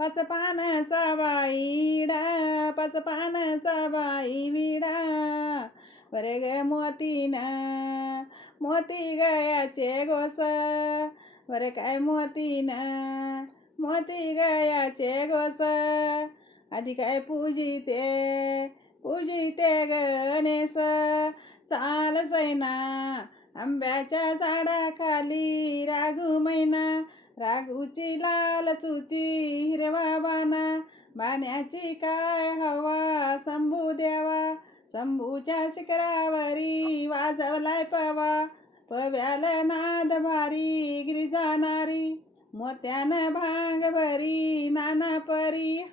पाच पानाचा बाईडा पाच पानाचा बाई विडा. बरे ग मोतीन मोती गयाचे गोस. बरे काय मोतीन मोती गयाचे गोस. आधी काय पूजिते पूजिते गणेश चाल सैना आंब्याच्या झाडाखाली राघू मैना राघूची लाल चुची हिरवा बाना बाण्याची काय हवा शंभू देवा. शंभूच्या शिखरावरी वाजवलाय पवा. पव्याल नाद भारी गिरी जाणारी मोत्यानं भांग भरी नाना परी.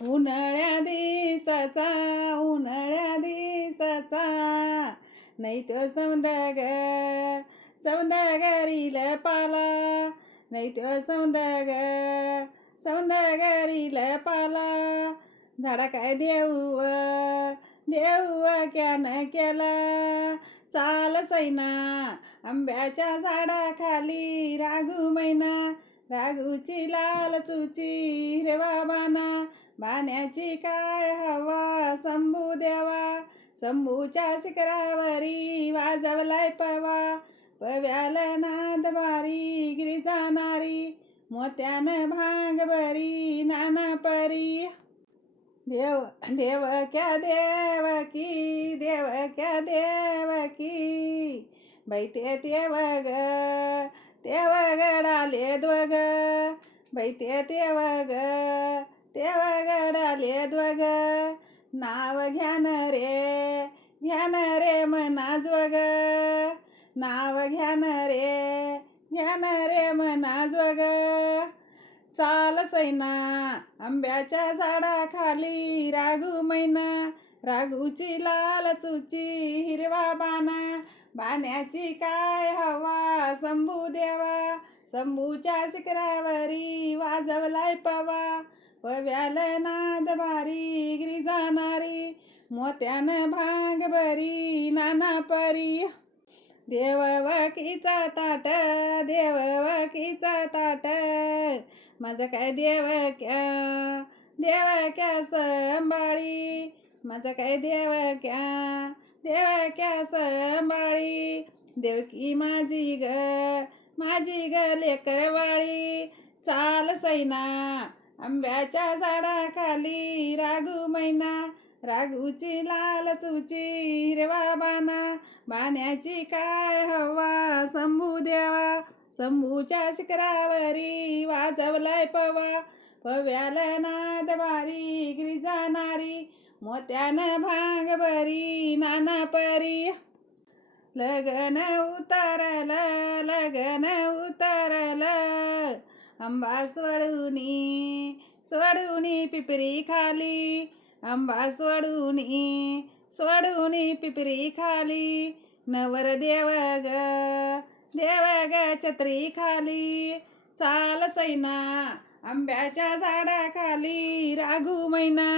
उन्हाळ्या दिसाचा उन्हाळ्या दिसाचा नाही तो सौंदग सौंदगरील पाला. नाही तो सौंदग सौंदगरील पाला झाडा काय देऊ देऊ क्यान केला चाल सैना आंब्याच्या झाडाखाली राघू मैना राघूची लाल चुची रेवा बाना बाण्याची काय हवा शंभू देवा शंभूच्या शिखरावरी वाजवलाय पवा पव्याल नाद बारी गिरी जाणारी मोत्यानं भांग बरी नाना परी. देव देव क्या देव देवकी. बैते तेव ग तेव गडाले द्वग. बैते तेव ग तेव गडाले द्वग. नाव घ्यान रे घ्यान रे मनाजवग. नाव घ्यान रे घ्यान रे मनाजवग चाल सैना आंब्याच्या झाडाखाली राघू मैना. राघूची लाल चुची हिरवा बाना. बाण्याची काय हवा शंभू देवा. शंभूच्या शिखरावरी वाजवलाय पवा. पव्याल नाद भारी गिरी जाणारी मोत्यानं भाग बरी नाना परी. देव वकीचा ताट देव वकीचा ताट. माझं काय देव क्या देव क्या संभाळी? माझं काय देव क्या देव क्या संभाळी? देवकी माझी ग माझी ग लेकरवाळी. चाल सैना आंब्याच्या झाडाखाली राघू मैना. राघूची लाल चुची हिरवा बाना बाण्याची काय हवा शंभू देवा शंभूच्या शिखरावरी वाजवलाय पवा पव्याल नाद भारी गिरी जाणारी मोत्यानं भांग बरी नाना परी. लगन उतरल लगन उतरल आंबा सोडूनी सोडूनी पिपरी खाली आंबा सोडूनी सोडूनी पिपरी खाली. नवर देव ग देव ग छत्री खाली. चाल सैना आंब्याच्या झाडाखाली राघू मैना.